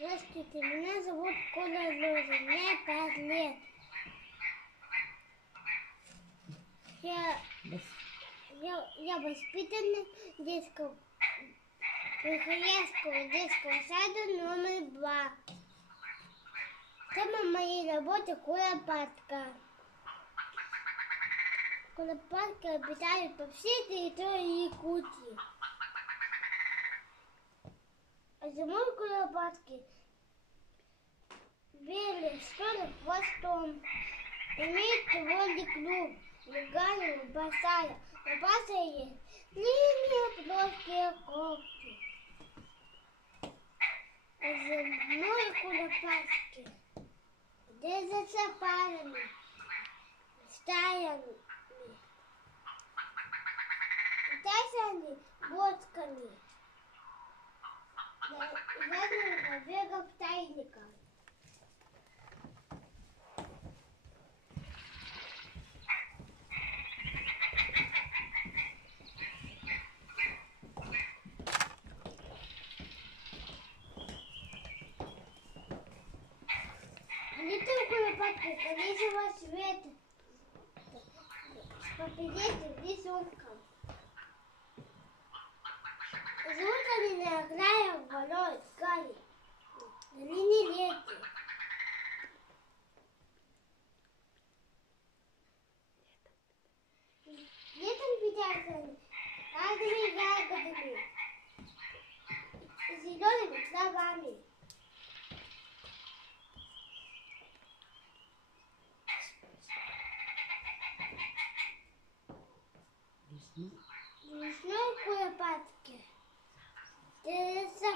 Здравствуйте, меня зовут Коля Лоза, мне 5 лет. Я воспитанник Михаевского детского сада номер 2. Тема моей работы — куропатка. Куропатки обитают по всей территории Якутии. А зимой куропатки белые, с черным хвостом, имеют твой клюв, легальную, большая, лопатая есть длинные плоские когти. А зимой куропатки держатся парами, стаями, питаются они водками, разных побегов тайников. Летают куропатки конечного света с поперечным рисунком. Живут они на окраинах болот, скали, долине реки. Летом питаются они разными ягодами и зелеными травами. Весной куропатки держатся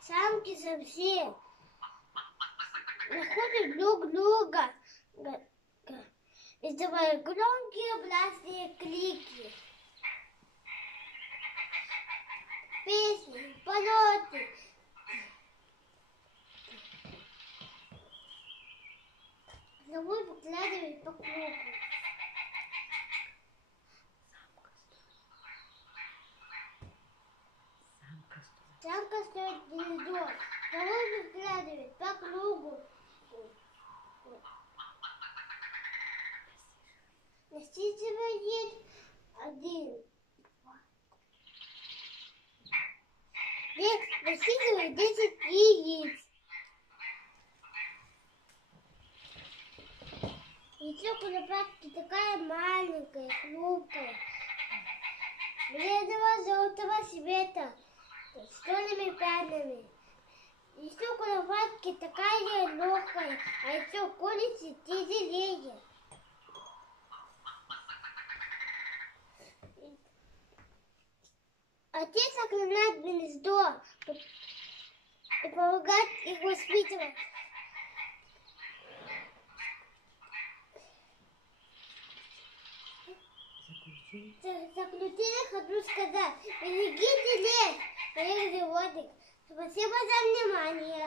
самки-самцы, находят друг друга, издавая громкие властные крики, песни, полеты. Головой выкладывают по кругу. Самка строит гнездо, головой выкладывает по кругу. Насиживает один. Насиживает 10 яиц. Яйцо куропатки такая маленькая, хрупкая, бледного желтого цвета, с черными пятнами. Яйцо куропатки такая легкая, а яйцо курицы тяжелее. Отец охраняет гнездо и помогает их воспитывать. Заключение хочу сказать: берегите лес, моих животных. Спасибо за внимание.